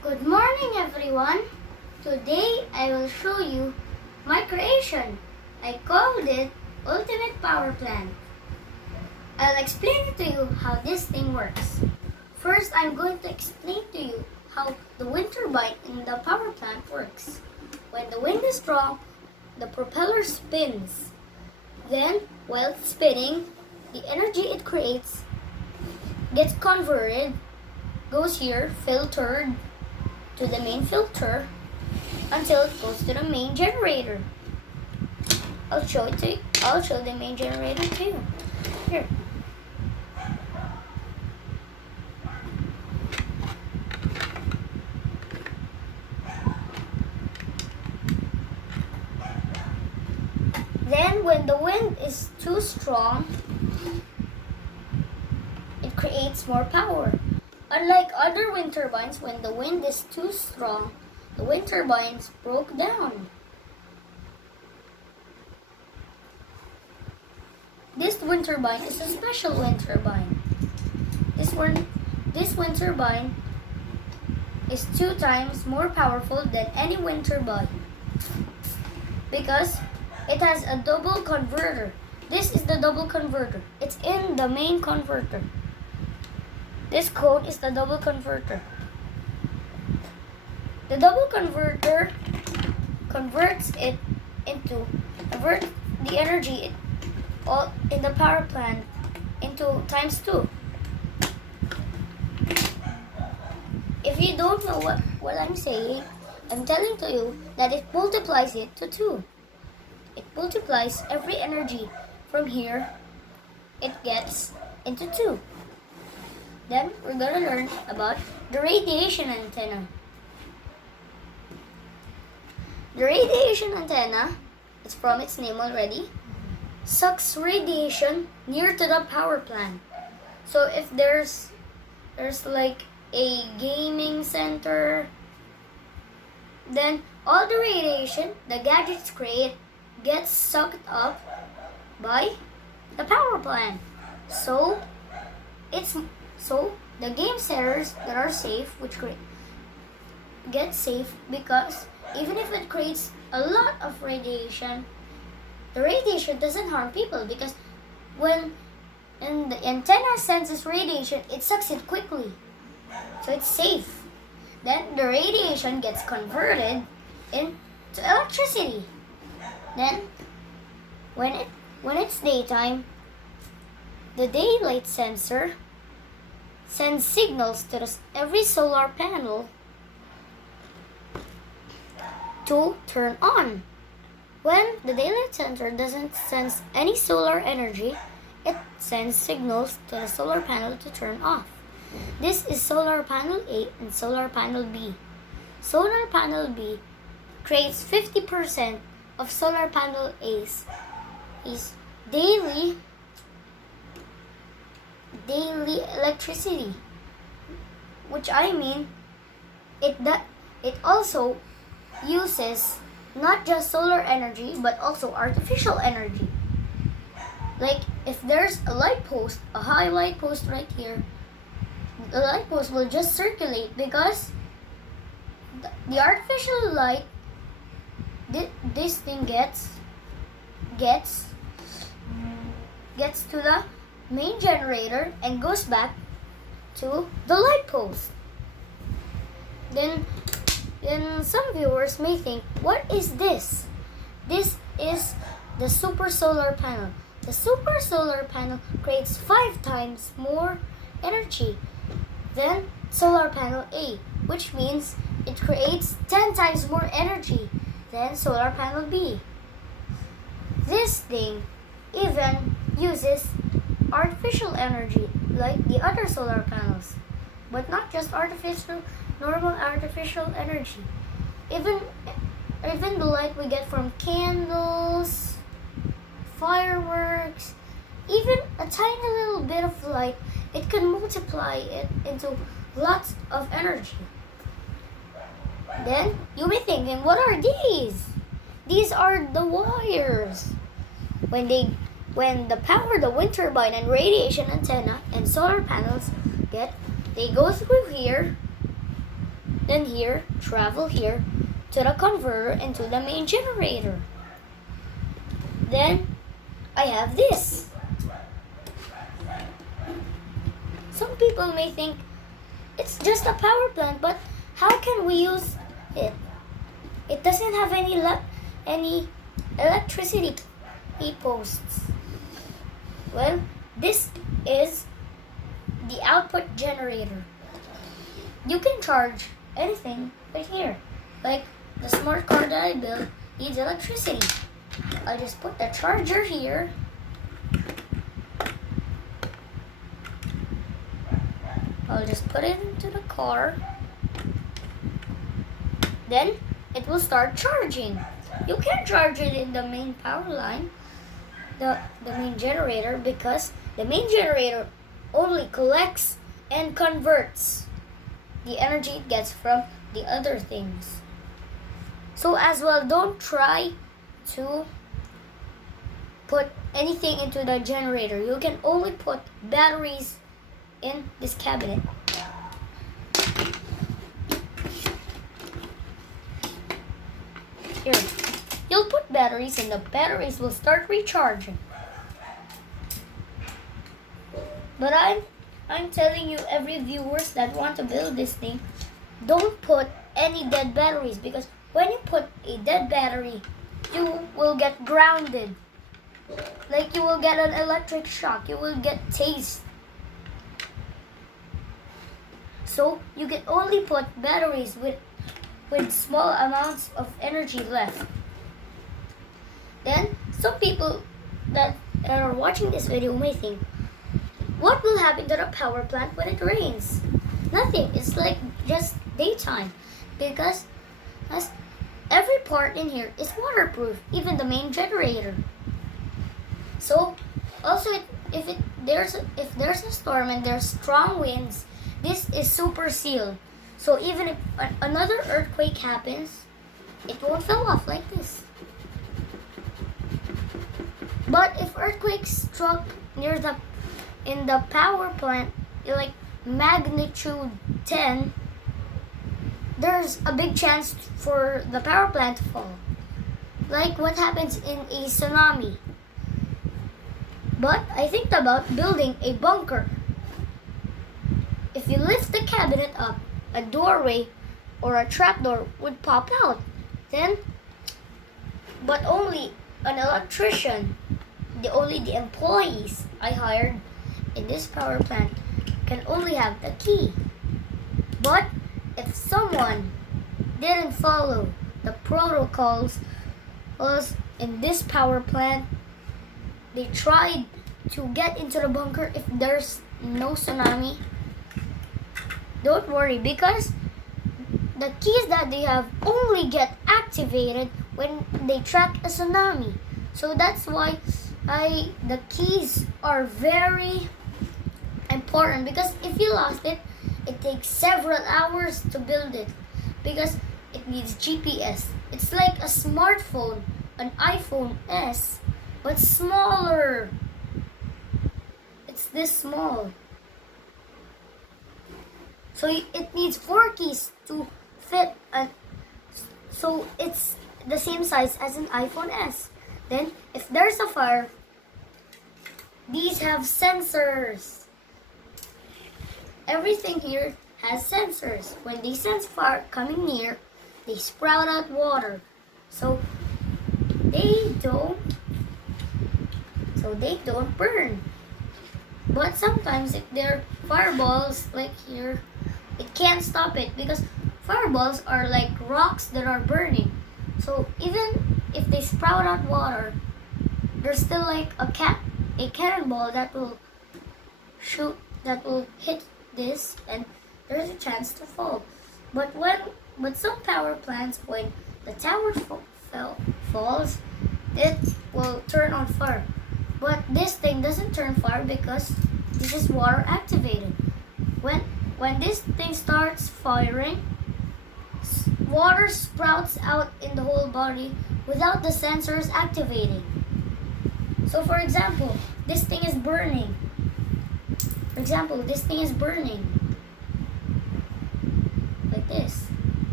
Good morning, everyone. Today I will show you my creation. I called it Ultimate Power Plant. I'll explain to you how this thing works. First, I'm going to explain to you how the wind turbine in the power plant works. When the wind is strong, the propeller spins. Then, while it's spinning, the energy it creates gets converted, goes here, filtered to the main filter until it goes to the main generator. I'll show the main generator to you. Here. Then when the wind is too strong, it creates more power. Unlike other wind turbines, when the wind is too strong, the wind turbines broke down. This wind turbine is a special wind turbine. This wind turbine is 2 times more powerful than any wind turbine because it has a double converter. This is the double converter. It's in the main converter. This code is the double converter. The double converter converts the energy all in the power plant into times 2. If you don't know what I'm saying, I'm telling to you that it multiplies it to 2. It multiplies every energy from here it gets into 2. Then we're going to learn about the radiation antenna. The radiation antenna, it's from its name already, sucks radiation near to the power plant. So if there's like a gaming center, then all the radiation the gadgets create gets sucked up by the power plant. So the game centers that are safe, get safe because even if it creates a lot of radiation, the radiation doesn't harm people because when the antenna senses radiation, it sucks it quickly. So it's safe. Then the radiation gets converted into electricity. Then when it's daytime, the daylight sensor sends signals to every solar panel to turn on. When the daylight sensor doesn't sense any solar energy, it sends signals to the solar panel to turn off. This is solar panel A and solar panel B. Solar panel B creates 50% of solar panel A's daily electricity, which I mean it also uses not just solar energy but also artificial energy. Like if there's a light post, a high light post right here, the light post will just circulate because the artificial light this thing gets to the main generator and goes back to the light post. Then some viewers may think, what is this? This is the super solar panel. The super solar panel creates 5 times more energy than solar panel A, which means it creates 10 times more energy than solar panel B. This thing even uses artificial energy like the other solar panels, but not just normal artificial energy. Even the light we get from candles, fireworks, even a tiny little bit of light, it can multiply it into lots of energy. Then you may be thinking, what are these? These are the wires. When the power the wind turbine and radiation antenna and solar panels get, they go through here. then here, travel here to the converter and to the main generator. Then I have this. Some people may think it's just a power plant, but how can we use it? It doesn't have any electricity posts. Well, this is the output generator. You can charge anything right here. Like the smart car that I built needs electricity. I just put the charger here. I'll just put it into the car. Then it will start charging. You can't charge it in the main power line, the main generator, because the main generator only collects and converts the energy it gets from the other things. So as well, don't try to put anything into the generator. You can only put batteries in this cabinet. Here, you'll put batteries and the batteries will start recharging. But I'm telling you, every viewers that want to build this thing, don't put any dead batteries, because when you put a dead battery, you will get grounded. Like you will get an electric shock, you will get tased. So you can only put batteries with small amounts of energy left. Then some people that are watching this video may think, what will happen to the power plant when it rains? Nothing. It's like just daytime, because every part in here is waterproof, even the main generator. So also if there's a storm and there's strong winds, this is super sealed. So even if another earthquake happens, it won't fall off like this. But if earthquake struck in the power plant, like magnitude 10, there's a big chance for the power plant to fall. Like what happens in a tsunami. But I think about building a bunker. If you lift the cabinet up, a doorway or a trapdoor would pop out. But only an electrician, only the employees I hired in this power plant can only have the key. But if someone didn't follow the protocols in this power plant, they tried to get into the bunker if there's no tsunami, don't worry, because the keys that they have only get activated when they track a tsunami. So that's why the keys are very important, because if you lost it, it takes several hours to build it, because it needs GPS. It's like a smartphone, an iPhone S, but smaller. It's this small. So it needs 4 keys to fit, so it's the same size as an iPhone S. Then if there's a fire, these have sensors. Everything here has sensors. When they sense fire coming near, they sprout out water. So they don't burn. But sometimes if there are fireballs like here, it can't stop it, because fireballs are like rocks that are burning. So even if they sprout out water, there's still like a cannonball that will hit this, and there's a chance to fall. But some power plants, when the tower falls, it will turn on fire. But this thing doesn't turn fire because this is water activated. When this thing starts firing, water sprouts out in the whole body without the sensors activating. So for example, this thing is burning. Like this.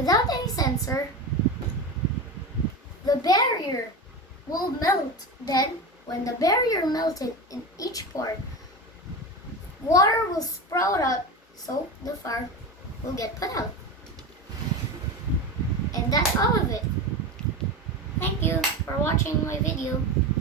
without any sensor, the barrier will melt. Then, when the barrier melted in each part, water will sprout out, so the fire will get put out. And that's all of it. Thank you for watching my video.